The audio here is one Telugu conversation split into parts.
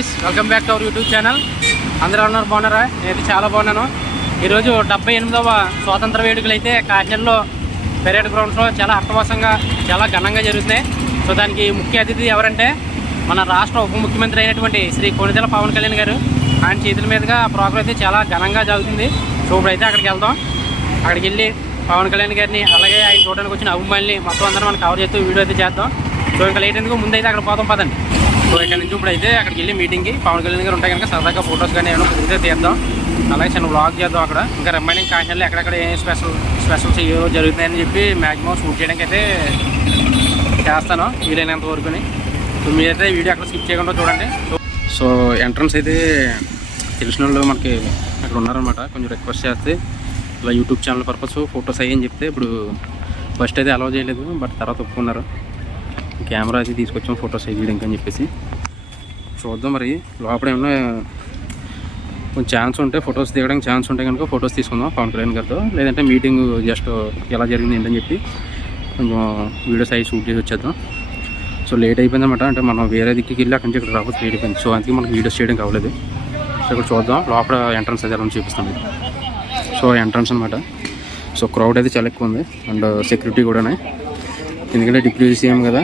Guys, welcome back to our YouTube channel. అందరూ ఉన్నారు, బాగున్నారా? నేను చాలా బాగున్నాను. ఈరోజు 78వ స్వాతంత్ర వేడుకలు అయితే కాకినాడలో పెరేడ్ గ్రౌండ్స్లో చాలా అట్టహాసంగా చాలా ఘనంగా జరుగుతున్నాయి. సో దానికి ముఖ్య అతిథి ఎవరంటే మన రాష్ట్ర ఉప ముఖ్యమంత్రి అయినటువంటి శ్రీ కొణిదెల పవన్ కళ్యాణ్ గారు. ఆయన చేతుల మీదుగా ప్రోగ్రాం అయితే చాలా ఘనంగా జరుగుతుంది. సో ఇప్పుడైతే అక్కడికి వెళ్దాం. అక్కడికి వెళ్ళి పవన్ కళ్యాణ్ గారిని అలాగే ఆయన చూడడానికి వచ్చిన అభిమానుల్ని మొత్తం అందరం మనం కవర్ చేస్తూ వీడియో అయితే చేద్దాం. సో ఇంకా లేట్ ఎందుకు ముందైతే అక్కడ పోతాం పదండి. సో ఇక్కడ నుంచి ఇప్పుడైతే అక్కడికి వెళ్ళి మీటింగ్కి పవన్ కళ్యాణ్ గారు ఉంటాయి కనుక సరదాగా ఫొటోస్ కానీ ఏమైనా కుదిరితే తీద్దాం. అలాగే చిన్న వ్లాగ్ చేద్దాం. అక్కడ ఇంకా రిమైనింగ్ కాకినాడలో ఎక్కడెక్కడ ఏ స్పెషల్స్ ఏవో జరుగుతున్నాయని చెప్పి మ్యాక్సిమం షూట్ చేయడానికి అయితే చేస్తాను వీలైనంత వరకుని. సో మీరైతే వీడియో అక్కడ స్కిప్ చేయకుండా చూడండి. సో ఎంట్రన్స్ అయితే తెలిసిన వాళ్ళు మనకి అక్కడ ఉన్నారనమాట. కొంచెం రిక్వెస్ట్ చేస్తే ఇలా యూట్యూబ్ ఛానల్ పర్పస్ ఫొటోస్ అయ్యని చెప్తే ఇప్పుడు ఫస్ట్ అయితే అలౌ చేయలేదు, బట్ తర్వాత ఒప్పుకున్నారు. కెమెరా అయితే తీసుకొచ్చాం ఫొటోస్ అయ్యి వీడియోకి అని చెప్పేసి. చూద్దాం మరి లోపల ఏమన్నా కొంచెం ఛాన్స్ ఉంటే ఫొటోస్ దిగడానికి ఛాన్స్ ఉంటే కనుక ఫొటోస్ తీసుకుందాం పవన్ కళ్యాణ్ గారితో. లేదంటే మీటింగ్ జస్ట్ ఎలా జరిగింది ఏంటని చెప్పి కొంచెం వీడియోస్ అయ్యి షూట్ చేసి వచ్చేద్దాం. సో లేట్ అయిపోయిందన్నమాట. అంటే మనం వేరే దిక్కుకి వెళ్ళి అక్కడి నుంచి ఇక్కడ రాకపోతే లేట్ అయిపోయింది. సో అందుకే మనకి వీడియోస్ చేయడం కావలేదు. సో ఇక్కడ చూద్దాం లోపల ఎంట్రన్స్ అయితే ఎలా చూపిస్తాం. సో ఎంట్రన్స్ అనమాట. సో క్రౌడ్ అయితే చాలా ఎక్కువ ఉంది అండ్ సెక్యూరిటీ కూడా. ఎందుకంటే డిప్యూటీ సీఎం కదా,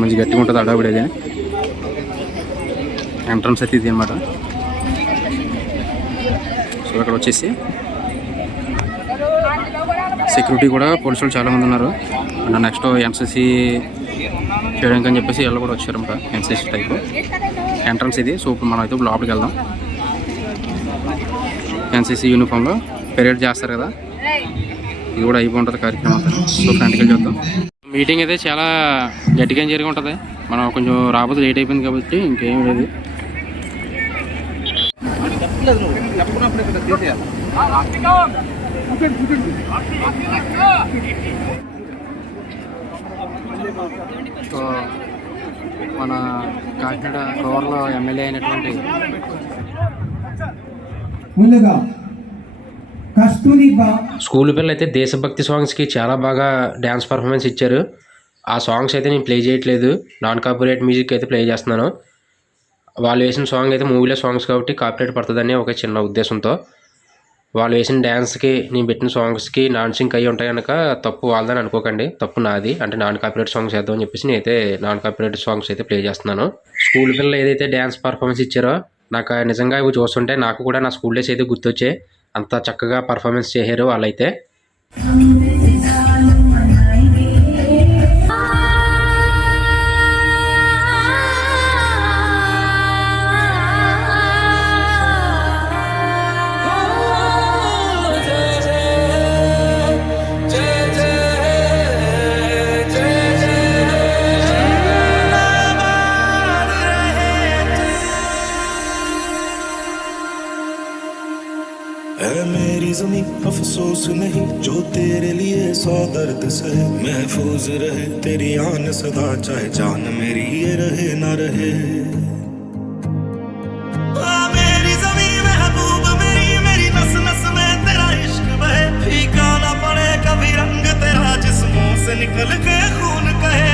మంచి గట్టిగా ఉంటుంది అడావిడేది. ఎంట్రన్స్ అయితే ఇది అనమాట. సో అక్కడ వచ్చేసి సెక్యూరిటీ కూడా పోలీసులు చాలామంది ఉన్నారు. అండ్ నెక్స్ట్ ఎన్సీసీ చేయడానికి అని చెప్పేసి వీళ్ళు కూడా వచ్చారన్నమాట. ఎన్సీసీ టైప్ ఎంట్రన్స్ ఇది. సో ఇప్పుడు మనం అయితే లోపలికి వెళ్దాం. ఎన్సీసీ యూనిఫామ్లో పెరేడ్ చేస్తారు కదా, ఇది కూడా అయిపోతుంది కార్యక్రమం అంతా. సో ఫ్రంట్కి వెళ్ళి చూద్దాం. మీటింగ్ అయితే చాలా గట్టిగా జరిగి ఉంటుంది. మనం కొంచెం రాబోతే లేట్ అయిపోయింది కాబట్టి ఇంకేం లేదు. సో మన కాకినాడ రోవర్లో ఎమ్మెల్యే అయినటువంటి స్కూల్ పిల్లలు అయితే దేశభక్తి సాంగ్స్కి చాలా బాగా డ్యాన్స్ పర్ఫార్మెన్స్ ఇచ్చారు. ఆ సాంగ్స్ అయితే నేను ప్లే చేయట్లేదు, నాన్ కాపీరైట్ మ్యూజిక్ అయితే ప్లే చేస్తున్నాను. వాళ్ళు వేసిన సాంగ్ అయితే మూవీలో సాంగ్స్ కాబట్టి కాపీరైట్ పడుతుందని ఒక చిన్న ఉద్దేశంతో వాళ్ళు వేసిన డ్యాన్స్కి నేను పెట్టిన సాంగ్స్కి నాన్ సింక్ అయ్యి ఉంటాయి కనుక తప్పు వాళ్ళదని అనుకోకండి, తప్పు నాది. అంటే నాన్ కాపీరైట్ సాంగ్స్ వేద్దామని చెప్పేసి నేనైతే నాన్ కాపీరైట్ సాంగ్స్ అయితే ప్లే చేస్తున్నాను. స్కూల్ పిల్లలు ఏదైతే డ్యాన్స్ పర్ఫార్మెన్స్ ఇచ్చారో నాకు నిజంగా ఇవి చూస్తుంటే నాకు కూడా నా స్కూల్ డేస్ అయితే గుర్తొచ్చాయి. అంత చక్కగా పర్ఫార్మెన్స్ చేశారు వాళ్ళైతే. मेरी ज़मीं अफसोस नहीं जो तेरे लिए 100 दर्द सहे, महफूज रहे तेरी आन सदा चाहे जान मेरी ये रहे ना रहे. मेरी ज़मीं महबूब मेरी नस नस में तेरा इश्क बहे, फीका ना पड़े कभी रंग तेरा जिस्मों से निकल के खून कहे.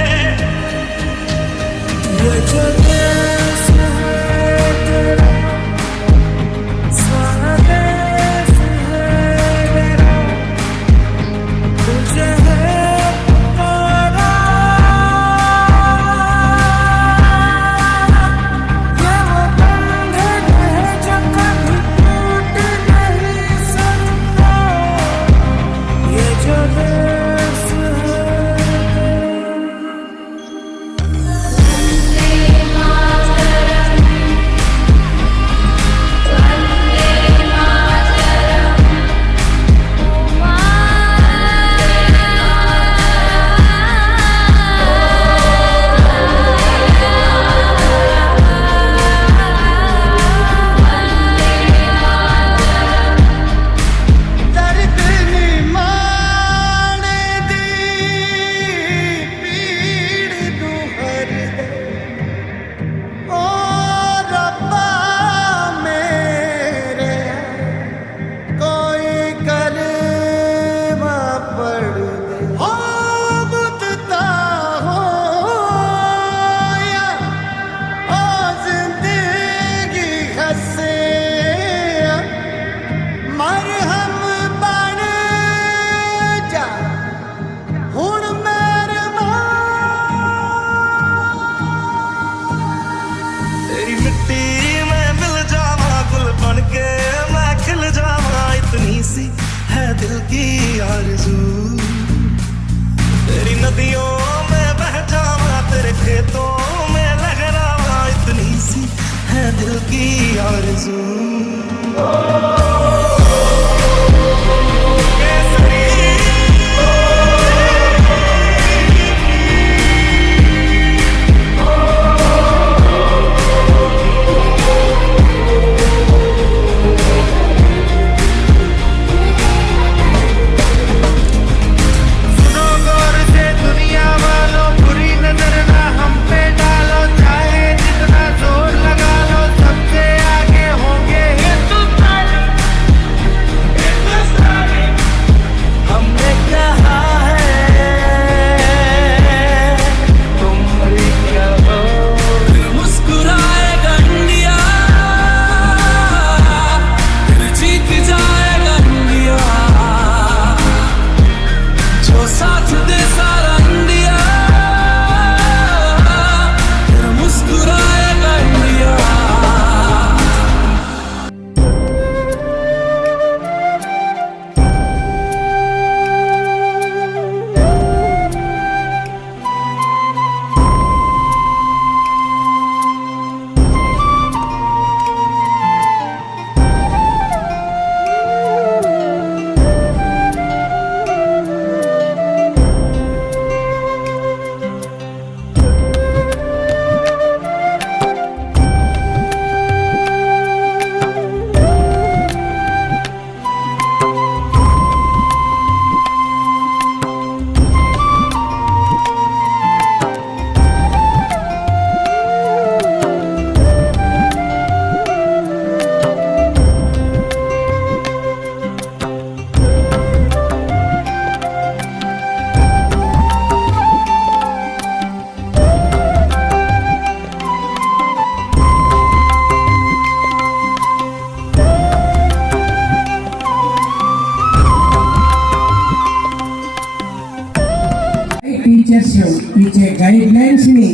గైడ్ లైన్స్ని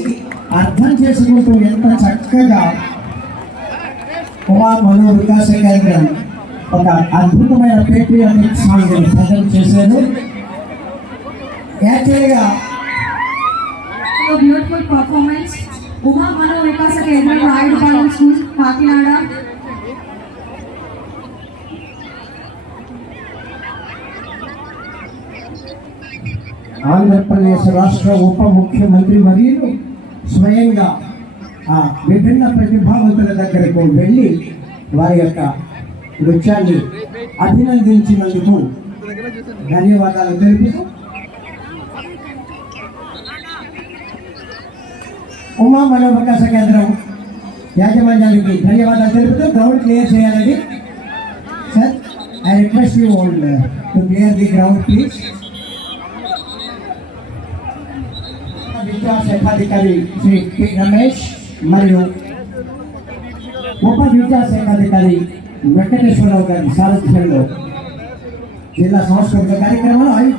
అర్థం చేసుకుంటూ ఎంత చక్కగా ఉమా మనో వికాస కేంద్రం ఒక అద్భుతమైన పేట్రియాటిక్ సాంగ్ ప్రజెంట్ చేశారు. యాక్చువల్గా బ్యూటిఫుల్ పర్ఫార్మెన్స్ ఉమా మనో వికాస కేంద్రం రాయుడుపాలెం స్కూల్ కాకినాడ. ఆంధ్రప్రదేశ్ రాష్ట్ర ఉప ముఖ్యమంత్రి మరియు స్వయంగా ఆ విభిన్న ప్రతిభావంతుల దగ్గరకు వెళ్ళి వారి యొక్క నృత్యాన్ని అభినందించినందుకు ధన్యవాదాలు తెలుపుతూ ఉమా మనో వికాస కేంద్రం యాజమాన్యానికి ధన్యవాదాలు తెలుపుతూ గ్రౌండ్ క్లియర్ చేయాలని. Sir, I request you all to clear the ground please. విద్యాశాఖాధికారి శ్రీ కె రమేష్ మరియు ఉప విద్యాశాఖాధికారి వెంకటేశ్వరరావు గారి సారథ్యంలో జిల్లా సాంస్కృతిక కార్యక్రమాలు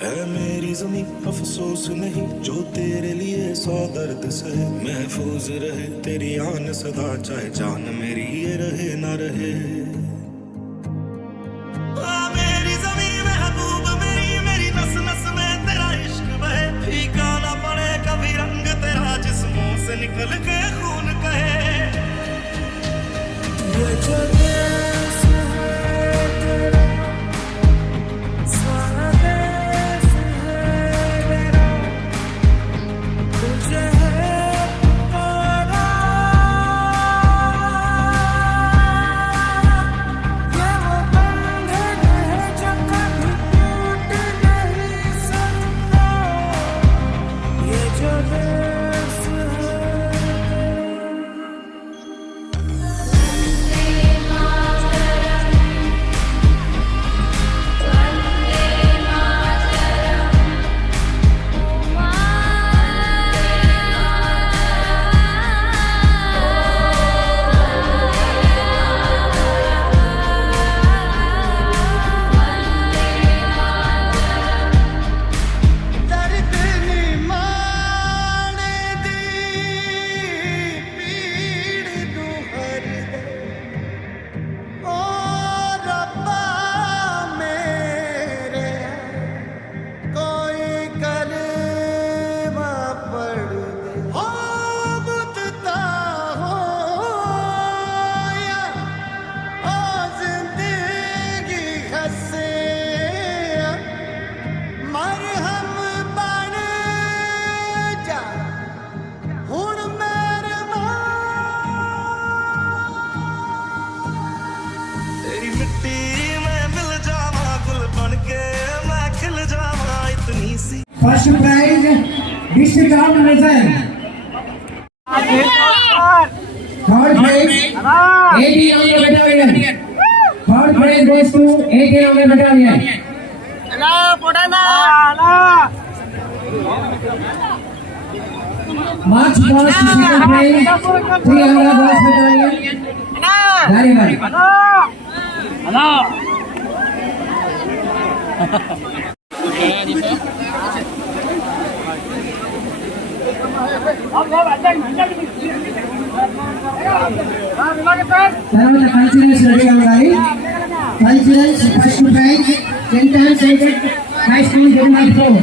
है मेरी ज़मीं अफसोस नहीं जो तेरे लिए सौ दर्द सहे, महफूज रहे तेरी आन सदा चाहे जान मेरी ये रहे ना रहे। मेरी ज़मीं महबूब मेरी नस नस में तेरा इश्क बहे, फीका ना पड़े कभी रंग तेरा जिस्मों से निकल के खून कहे। ये जो देश है तेरा First prize, District of Rizal. Third prize, 18 on the battalion. Third prize goes to 18 on the battalion. March past second prize, 3 on the boys battalion. Very well. తర్వాత కల్చరల్స్ రెడీగా ఉండాలి. Culturals first prize centre centre high school Jagannathpur.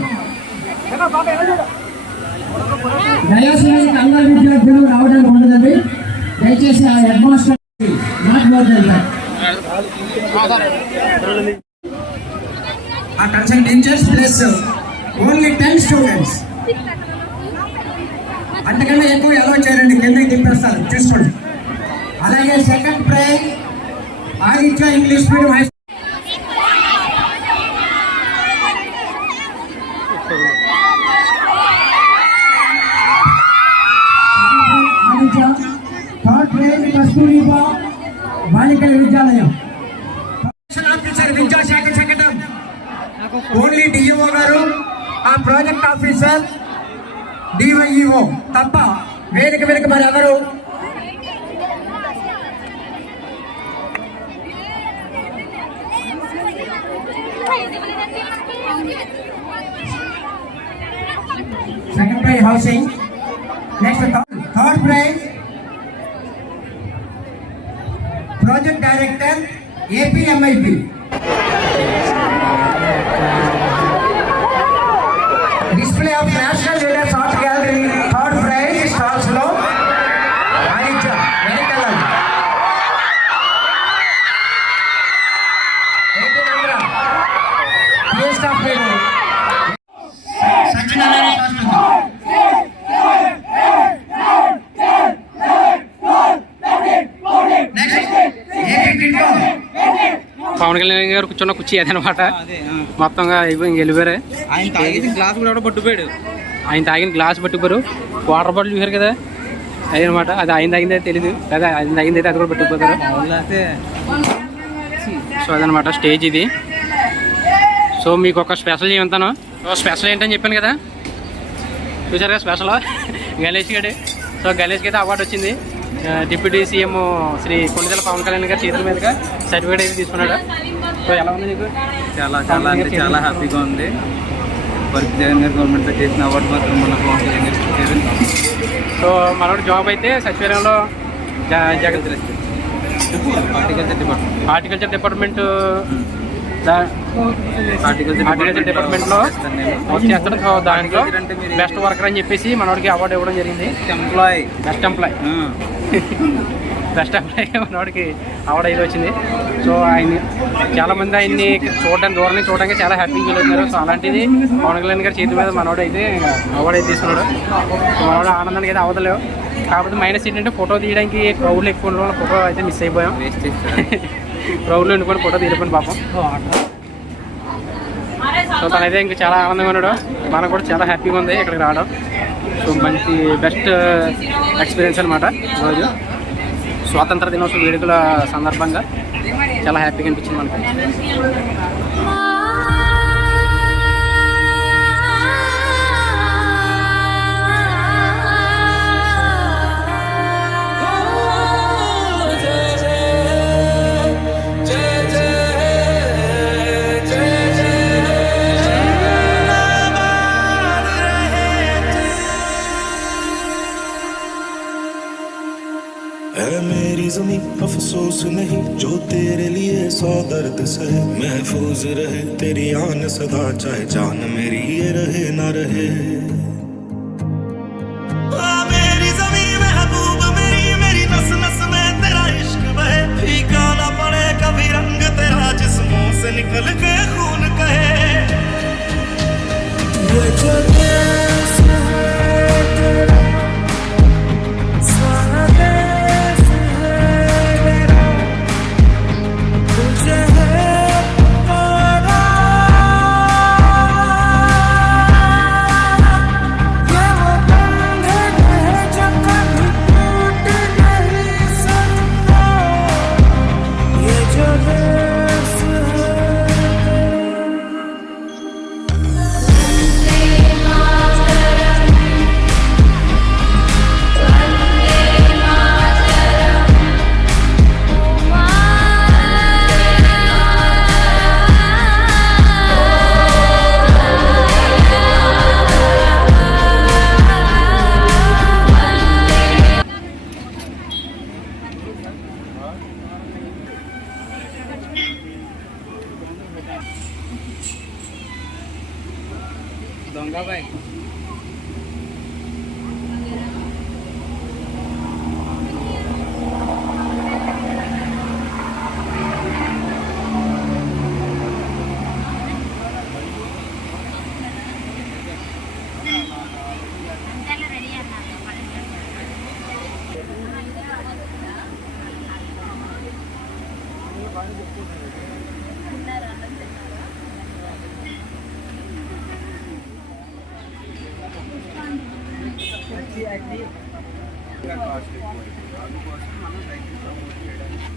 దయచేసి అందరు విద్యార్థులు రావడానికి ఉండదండి. దయచేసి ఆ head master not more than that. ఆ concern teachers plus only 10 students. అంతకన్నా ఎక్కువ ఎలా చేయండి, కిందకి తిప్పేస్తారు చూసుకోండి. అలాగే second prize Aditya English medium high Aditya. Third prize Kasturba బాలికల విద్యాలయం. ఆఫీసర్ విద్యాశాఖ సంఘటన ఓన్లీ డిఓ గారు, ఆ ప్రాజెక్ట్ ఆఫీసర్, డివైఈఓ తప్ప వేదిక వెనుక మరి ఎవరు. Second prize housing. Next third prize project director APMIP. Display of national leaders art gallery. Third prize stalls లో ఆదిత్య వెనకాల. సత్యనారాయణ శాస్త్రి. పవన్ కళ్యాణ్ గారు కూర్చున్న కుర్చీ అదనమాట. మొత్తంగా అయిపోయి వెళ్ళిపోయారు. ఆయన తాగిన గ్లాస్ కూడా పట్టుపోయాడు. ఆయన తాగిన గ్లాస్ పట్టుకుపోయారు. వాటర్ బాటిల్ చూసారు కదా అదనమాట. అది ఆయన తాగిందే తెలీదు కదా, ఆయన తాగింది అయితే అది కూడా పట్టుకుపోతారు. సో అదనమాట స్టేజ్ ఇది. సో మీకు ఒక స్పెషల్ చెప్తాను. స్పెషల్ ఏంటని చెప్పాను కదా, చూసారు కదా స్పెషల్ గణేష్ గడి. సో గణేష్కి అయితే అవార్డు వచ్చింది. డిప్యూటీ సీఎం శ్రీ కొణిదెల పవన్ కళ్యాణ్ గారి చేతుల మీదుగా సర్టిఫికేట్ అయితే తీసుకున్నాడు. సో ఎలా ఉంది నీకు? చాలా చాలా అంటే చాలా హ్యాపీగా ఉంది. వర్క్ జగన్ గారి గవర్నమెంట్లో చేసిన అవార్డు మాత్రం మన పవన్ కళ్యాణ్ గారికి ఇచ్చారు. సో మనోడు జాబ్ అయితే సచివాలయంలో హార్టికల్చర్ డిపార్ట్మెంట్ హార్టికల్చర్ డిపార్ట్మెంట్లో వర్క్ చేస్తాడు. సో దాంట్లో బెస్ట్ వర్కర్ అని చెప్పేసి మనోడికి అవార్డు ఇవ్వడం జరిగింది. బెస్ట్ ఎంప్లాయ్ మనోడికి అవార్డు అయితే వచ్చింది. సో ఆయన చాలామంది ఆయన్ని చూడడానికి దూరం నుంచి చూడడానికి చాలా హ్యాపీగా ఫీల్ అవుతున్నారు. సో అలాంటిది పవన్ కళ్యాణ్ గారి చేతి మీద మనోడు అయితే అవార్డు అయితే తీసుకున్నాడు. సో మనోడు ఆనందానికి అయితే అవదలేవు. కాకపోతే మైనస్ ఏంటంటే ఫోటో తీయడానికి క్రౌడ్లో ఎక్కువ ఉండడం వల్ల ఫోటో అయితే మిస్ అయిపోయాం. క్రౌడ్లో ఉండుకొని ఫోటో తీయకపోయిన పాపం. సో తనైతే ఇంకా చాలా ఆనందంగా ఉన్నాడు. మనకు కూడా చాలా హ్యాపీగా ఉంది ఇక్కడికి రావడం. సో మంచి బెస్ట్ ఎక్స్పీరియన్స్ అనమాట. ఈరోజు స్వాతంత్ర దినోత్సవ వేడుకల సందర్భంగా చాలా హ్యాపీగా అనిపించింది మనకు. है मेरी ज़मीं अफसोस नहीं जो तेरे लिए 100 दर्द सहे, महफूज रहे तेरी आन सदा चाहे जान मेरी ये रहे ना रहे। मेरी ज़मीं महबूब मेरी नस नस में तेरा इश्क बहे, फीका ना पड़े कभी रंग तेरा जिस्मों से निकल के खून कहे। ये जो देश है तेरा स्वदेश है मेरा, तुझे है पुकारा। దొంగబాయ్ కాస్ట్ ఎక్కువ అందుకోసం మనం రైతు ప్రమోట్ చేయడానికి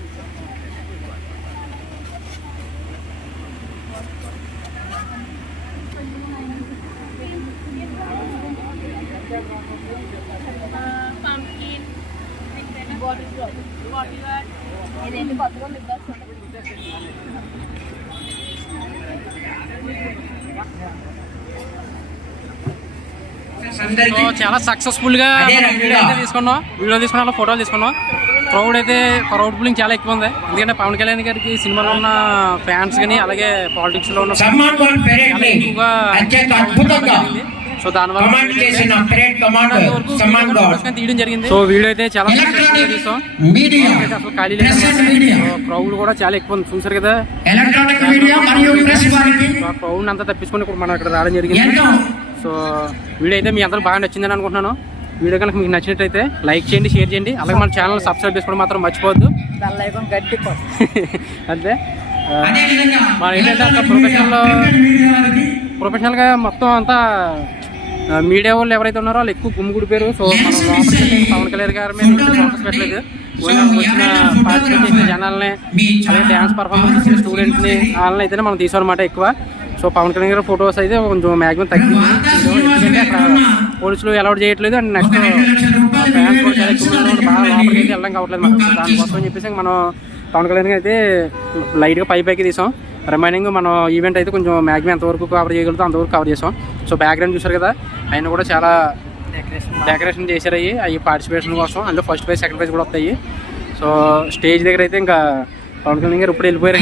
సో చాలా సక్సెస్ఫుల్ గా వీడియో అయితే తీసుకున్నాం, వీడియో తీసుకున్నాం, ఫోటోలు తీసుకున్నాం. క్రౌడ్ పుల్లింగ్ చాలా ఎక్కువ ఉంది. ఎందుకంటే పవన్ కళ్యాణ్ గారికి సినిమాలో ఉన్న ఫ్యాన్స్ కానీ అలాగే పాలిటిక్స్ లో ఉన్న చాలా ఎక్కువగా సో దానివల్ల తీయడం జరిగింది. సో వీడియో అయితే చాలా తీసాం. అసలు ఖాళీ లేదు, క్రౌడ్ కూడా చాలా ఎక్కువ ఉంది. చూసారు కదా, క్రౌడ్ అంతా తప్పించుకొని ఇప్పుడు మనం ఇక్కడ రావడం జరిగింది. సో వీడియో అయితే మీ అందరూ బాగా నచ్చిందని అనుకుంటున్నాను. వీడియో కనుక మీకు నచ్చినట్లయితే లైక్ చేయండి, షేర్ చేయండి, అలాగే మన ఛానల్ సబ్స్క్రైబ్ చేసుకోవడం మాత్రం మర్చిపోవద్దు. అంతే మన ఏంటంటే అంత ప్రొఫెషనల్గా మొత్తం అంతా మీడియా వాళ్ళు ఎవరైతే ఉన్నారో వాళ్ళు ఎక్కువ గుమ్మిగూడిపోయారు. సో మనం పవన్ కళ్యాణ్ గారి మీద ఫోకస్ పెట్టలేదు. వచ్చిన పార్టిసిపేట్ చేసిన జనాలని అలాగే డ్యాన్స్ పర్ఫార్మెన్స్ ఇచ్చిన స్టూడెంట్ని వాళ్ళని అయితేనే మనం తీసుకోవాలన్నమాట ఎక్కువ. సో పవన్ కళ్యాణ్ గారి ఫొటోస్ అయితే కొంచెం మ్యాక్సిమం తగ్గింది. ఎందుకంటే అక్కడ పోలీసులు అలౌట్ చేయట్లేదు. అండ్ నెక్స్ట్ ఫ్యాన్స్ కూడా చాలా ఎక్కువ బాగా లోపలికి అయితే వెళ్ళడం కావట్లేదు మనకు. దానికోసం అని చెప్పేసి మనం పవన్ కళ్యాణ్ అయితే లైట్గా పైకి తీసాం. రిమైనింగ్ మనం ఈవెంట్ అయితే కొంచెం మ్యాక్సిమం ఎంతవరకు కవర్ చేయగలుగుతాం అంతవరకు కవర్ చేసాం. సో బ్యాక్గ్రౌండ్ చూసారు కదా, ఆయన కూడా చాలా డెకరేషన్ చేశారు అవి పార్టిసిపేషన్ కోసం. అందులో ఫస్ట్ ప్రైజ్ సెకండ్ ప్రైజ్ కూడా వస్తాయి. సో స్టేజ్ దగ్గర అయితే ఇంకా పవన్ కళ్యాణ్ గారు ఇప్పుడు వెళ్ళిపోయారు.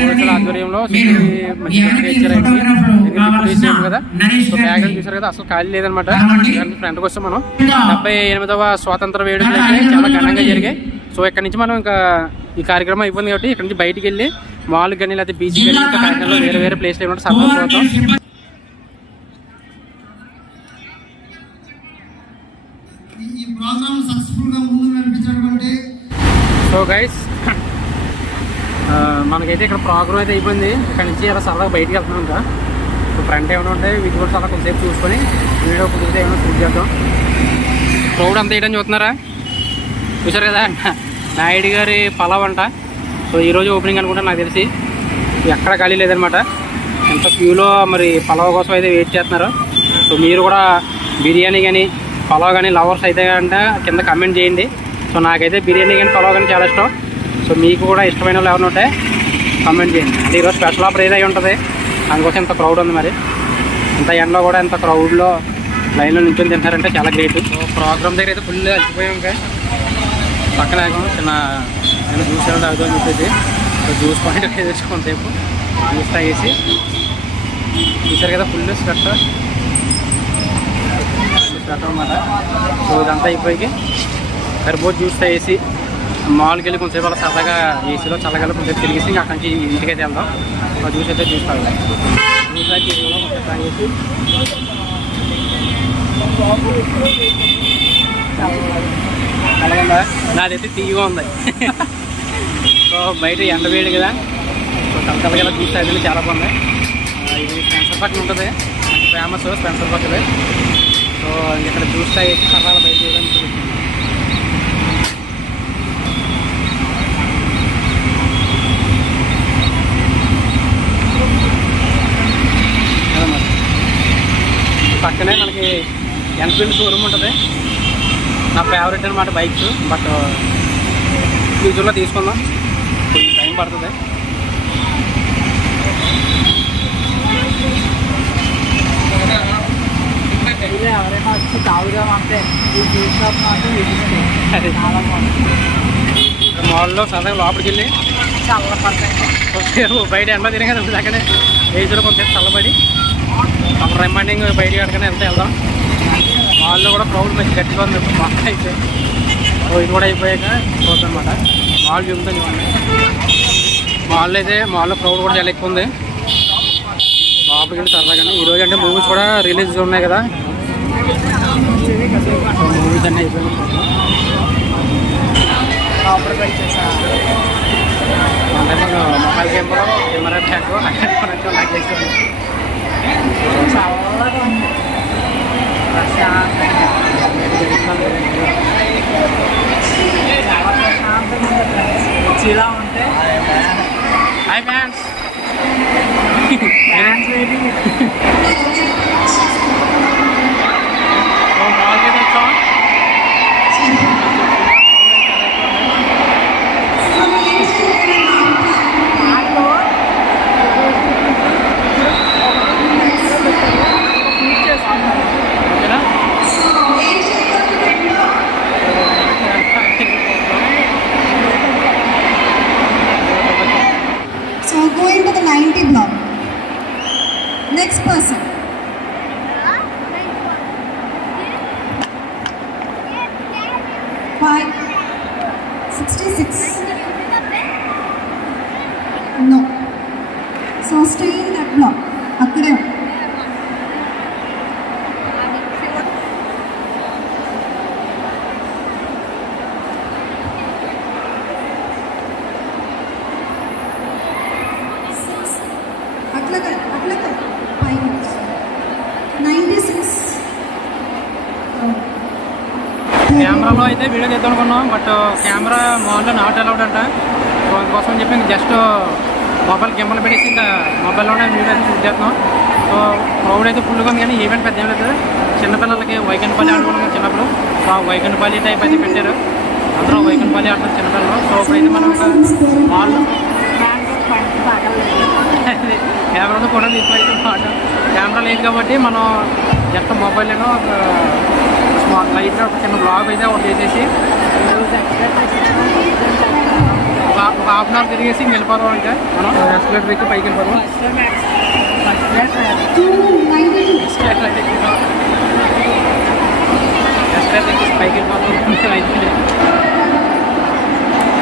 పోలీసుల ఆధ్వర్యంలో కదా. సో బ్యాక్గ్రౌండ్ చూసారు కదా, అసలు ఖాళీ లేదనమాట. ఫ్రంట్కి వస్తే మనం 78వ స్వాతంత్ర వేడుకలు అయితే చాలా ఘనంగా జరిగాయి. సో ఇక్కడ నుంచి మనం ఇంకా ఈ కార్యక్రమం అయిపోయింది కాబట్టి ఇక్కడ నుంచి బయటికి వెళ్ళి మాల్ కానీ లేకపోతే బీచ్ కానీ ఇంకా కాకినాడలో వేరే వేరే ప్లేస్లు ఏమంటే సర్వీస్ అవుతాం. సో గైస్ మనకైతే ఇక్కడ ప్రోగ్రామ్ అయితే అయిపోయింది. ఇక్కడ నుంచి ఇలా సరదాగా బయటికి వెళ్తున్నాం. ఇంకా సో ఫ్రంట్ ఏమైనా ఉంటాయి వీటి కూడా చాలా కొంచెంసేపు చూసుకొని వీడియో కుదిరితే ఏమైనా షూట్ చేద్దాం. క్రౌడ్ అంతా వేయడం చూస్తున్నారా, చూసారు కదా, నాయుడు గారి పలావ్ అంట. సో ఈరోజు ఓపెనింగ్ అనుకుంటా నాకు తెలిసి. ఎక్కడ ఖాళీ లేదనమాట. ఎంత క్యూలో మరి పలావ్ కోసం అయితే వెయిట్ చేస్తున్నారు. సో మీరు కూడా బిర్యానీ కానీ పలావ్ కానీ లవర్స్ అయితే అంటే కింద కమెంట్ చేయండి. సో నాకైతే బిర్యానీ కానీ పలావ్ కానీ చాలా ఇష్టం. సో మీకు కూడా ఇష్టమైన వాళ్ళు ఎవరు ఉంటే కమెంట్ చేయండి. అంటే ఈరోజు స్పెషల్ ఆఫర్ ఏదై ఉంటుంది, అందుకోసం ఇంత క్రౌడ్ ఉంది. మరి ఇంత ఎండలో కూడా ఇంత క్రౌడ్లో లైన్లో నిల్చొని తింటారంటే చాలా గ్రేట్. సో ప్రోగ్రామ్ దగ్గర అయితే ఫుల్ అలసిపోయాం. ఇంకా పక్కన చిన్న నేను జ్యూస్ ఏమైనా తాగుతామని చెప్పేసి సో జ్యూస్ పాయింట్ తెచ్చి కొంతసేపు జ్యూస్ తాగేసి చూసారు కదా, ఫుల్ స్వెట్ అనమాట. సో ఇదంతా అయిపోయి కర్బూజా జ్యూస్ తాగేసి మాల్కి వెళ్ళి కొంచెంసేపు అలా సరదాగా ఏసీలో చల్లగల కొంచెంసేపు తిరిగేసి ఇంకా అక్కడి నుంచి ఇంటికైతే వెళ్దాం. ఆ జ్యూస్ అయితే జ్యూస్ తాగుతాం. జ్యూస్ తాగి కొంచెం తాగేసి అలాగే నాదైతే తీయగా ఉంది. సో బయట ఎండ వేడి కదా, సో తలకలగల జ్యూస్ తాగితే చాలా బాగుంది. ఇది స్పెన్సర్ పక్కన ఉంటుంది, మంచి ఫేమస్ స్పెన్సర్ పక్కనే. సో ఇక్కడ జ్యూస్ తాగేసి సరదాగా బయట చేయడానికి చూపిస్తుంది. పక్కనే మనకి ఎన్ఫీల్డ్ షోరూమ్ ఉంటుంది. నా ఫేవరెట్ అనమాట బైక్స్. బట్ ఫ్యూచర్లో తీసుకుందాం, కొంచెం టైం పడుతుంది. ఎవరైనా వచ్చి తాగుగా అంటే మాల్లో సరదాగా లోపలికి వెళ్ళి చల్లపడతాయి. బయట ఎండ తిరిగి కదా అక్కడే ఏజ్లో కొంచెం చల్లబడి అప్పుడు రిమైండింగ్ బయటికి అడగనే వెళ్దాం. మాల్లో కూడా క్రౌడ్ మంచి గట్టిగా ఉంది ఇప్పుడు మాల్ అయితే. సో ఇది కూడా అయిపోయాక చూద్దాం అనమాట. మాల్ చూపుతుంది మాల్ అయితే. మాల్లో క్రౌడ్ కూడా చాలా ఎక్కువ ఉంది. లోపలికి వెళ్ళి సరదాగానే ఈరోజు అంటే మూవీస్ కూడా రిలీజ్ ఉన్నాయి కదా. మూవీస్ అన్నీ అయిపోయింది. మొబైల్ కెమెరా ట్యాక్ అక్కడ లాక్ చేస్తుంది. ఇలా ఉంటే హాయ్ ఫ్యాన్స్. మాల్కి వచ్చాం. So go into the 90 block. Next person. Five. 66. No. So stay in that block. Akkade. అట్లా 5 minutes. 96. కెమెరాలో అయితే వీడియో తీద్దాం అనుకున్నాం. బట్ కెమెరా మాల్లో నాట్ అలౌడ్ అంట. సో అందుకోసం చెప్పి జస్ట్ మొబైల్ కెమెరా పెట్టేసి ఇంకా మొబైల్లోనే వీడియో అయితే షూట్ చేస్తున్నాం. సో క్రౌడ్ అయితే ఫుల్గా ఉంది కానీ ఈవెంట్ పెద్ద ఏం లేదు. చిన్నపిల్లలకి వైకంఠపల్లి ఆడుకున్నాం చిన్నప్పుడు. సో ఆ వైకంఠపల్లి టైప్ అయితే పెట్టారు. అందరూ వైకంఠపల్లి ఆడుతున్నారు చిన్నపిల్లలు. సో ఇప్పుడైతే మనం మాల్ కెమెరాతో కూడా తీసుకువెళ్తే మాట కెమెరా లేదు కాబట్టి మనం జస్ట్ మొబైల్లోనో స్మాల్ లైట్గా ఒక చిన్న బ్లాగ్ అయితే ఒకటి చేసేసి ఒక హాఫ్ అన్ అవర్ తిరిగేసి ఇంక వెళ్ళిపోతాం. ఇంకా మనం ఎస్కలేటర్ ఎక్కి పైకి వెళ్ళిపోతాం. ఎస్కలేటర్ ఎక్కి పైకి వెళ్ళిపోతాం.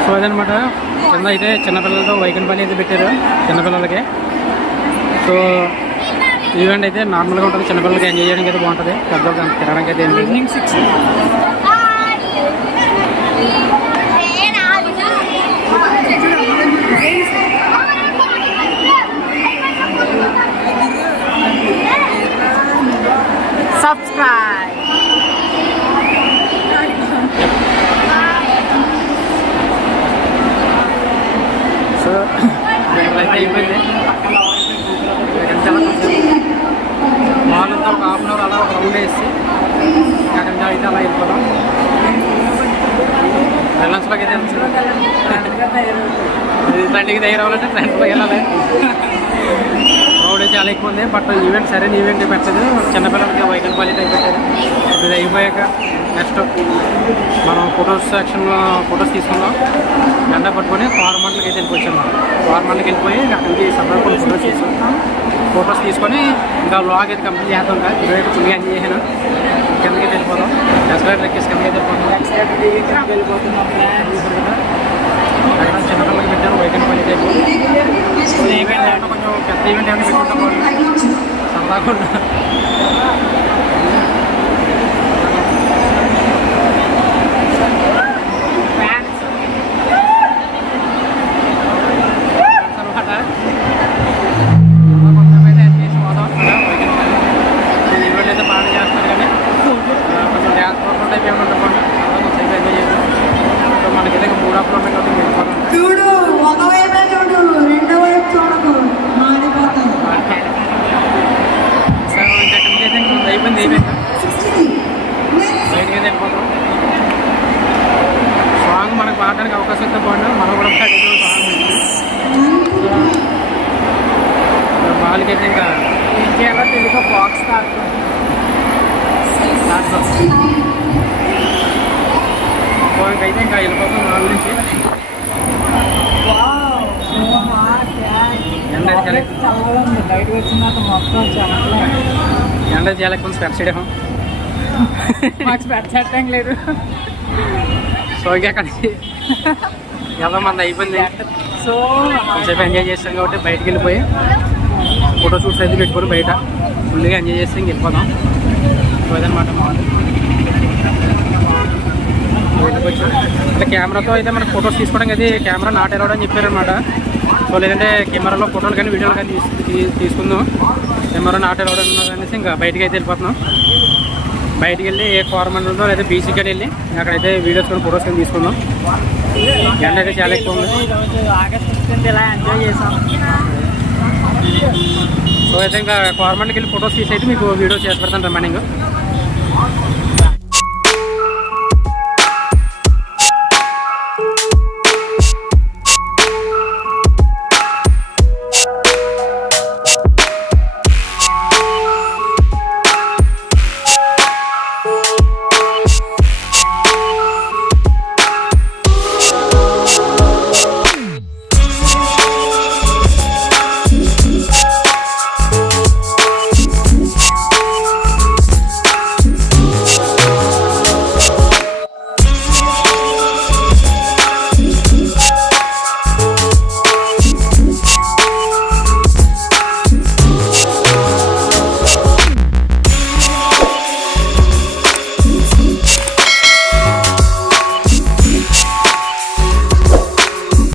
సో అదనమాట. కింద అయితే చిన్నపిల్లలతో వైకంఠపల్లి అయితే పెట్టారు చిన్నపిల్లలకి. సో ఈవెంట్ అయితే నార్మల్గా ఉంటుంది. చిన్నపిల్లలకి ఎంజాయ్ చేయడానికి అయితే బాగుంటుంది. పెద్దవాళ్ళకి తినడానికి అయితే ఈవినింగ్ 6. Subscribe. సో అయితే అయిపోయింది. మాల్ అంతా ఒక హాఫ్ అన్ అవర్ అలా ఒక రౌండ్ వేసి అక్కడ అయితే అలా వెళ్ళిపోదాం. రిలయన్స్లోకి అయితే ఫ్రెండ్కి దగ్గర అవ్వాలంటే ఫ్రెండ్స్లోకి వెళ్ళాలి. క్రౌడ్ అయితే చాలా ఎక్కువ ఉంది. బట్ ఈవెంట్ సరైన ఈవెంట్ పెట్టలేదు. చిన్నపిల్లలకి వైకంఠపల్లి టైప్ పెట్టారు. ఇది అయిపోయాక నెక్స్ట్ మనం ఫొటోస్ సెక్షన్లో ఫొటోస్ తీసుకుందాం. గంట పట్టుకొని ఫార్మాట్లకి అయితే వెళ్ళిపోయాం. మనం ఫార్మాట్లకి వెళ్ళిపోయి అక్కడికి సందర్భంలో ఫొటోస్ తీసుకుంటాం. ఫొటోస్ తీసుకొని ఇంకా వ్లాగ్ అయితే కంప్లీట్ చేద్దాం. ఇటువైపు ఫుల్గా ఎంజాయ్ చేసాను. కిందకి వెళ్ళిపోదాం. ఎస్కలేటర్ ఎక్కేసి కిందకి వెళ్ళిపోతున్నాం. అక్కడ చిన్నపిల్లలకి పెట్టారు వైకంఠపల్లి టైప్. ఈవెంట్ అంటే కొంచెం పెద్ద ఈవెంట్ ఏమైనా పెట్టుకుంటాం సరదాకుండా. ఈవెంట్ అయితే బాగా చేస్తారు కానీ కొంచెం డ్యాన్స్ ప్రోగ్రామ్ టైప్ ఏమైనా ఉంటుంది. కొంచెం ఎంజాయ్ చేయాలి. సో మనకైతే 3 అప్లోమెంట్ అవుతుంది. చూడు ఒకవైపే చూడు, రెండో వైపు చూడకు, మాడిపోతాను. సో ఇంకా అయితే అయిపోయింది. బయటకి అయితే వెళ్ళిపోతాం. సాంగ్ మనకు పాడడానికి అవకాశం అయితే బాగుంది. మనం కూడా పాడేది సాంగ్ వాళ్ళకి అయితే ఇంకా ఇంకేలా తెలుగు బాక్స్ అయితే ఇంకా వెళ్ళిపోతాం వాళ్ళ నుంచి. ఎండ అయితే ఎండ చాలా ఎక్కువ స్పెట్ చేయడం మాకు స్పెట్ చేయటం లేదు. సో ఇంకా అక్కడికి ఎలా మంది అయిపోయింది. సో కొంచెంసేపు ఎంజాయ్ చేస్తాం కాబట్టి బయటికి వెళ్ళిపోయి ఫోటో షూట్స్ అయితే పెట్టుకొని బయట ఫుల్గా ఎంజాయ్ చేస్తే ఇంక వెళ్ళిపోదాం. సో అదనమాట మా వచ్చాం. అంటే కెమెరాతో అయితే మనకు ఫొటోస్ తీసుకోవడానికి అయితే కెమెరా నాట్ అలౌడ్ అని చెప్పారనమాట. సో లేదంటే కెమెరాలో ఫోటోలు కానీ వీడియోలు కానీ తీసుకుందాం. కెమెరా నాట్ అలౌడ్ అన్నది అనేసి ఇంకా బయటికి అయితే వెళ్ళిపోతున్నాం. బయటికి వెళ్ళి ఏ ఫార్మెంట్ ఉందో లేదా బీచ్కి కానీ వెళ్ళి అక్కడైతే వీడియోస్ కానీ ఫొటోస్ కానీ తీసుకుందాం. ఎండ అయితే చాలా ఎక్కువ ఉంది. ఈరోజు ఆగస్ట్ 15 ఇలా ఎంజాయ్ చేసాం. సో అయితే ఇంకా ఫార్మెంట్కి వెళ్ళి ఫొటోస్ తీసి అయితే మీకు వీడియో చేసి పెడతాను రిమైనింగ్.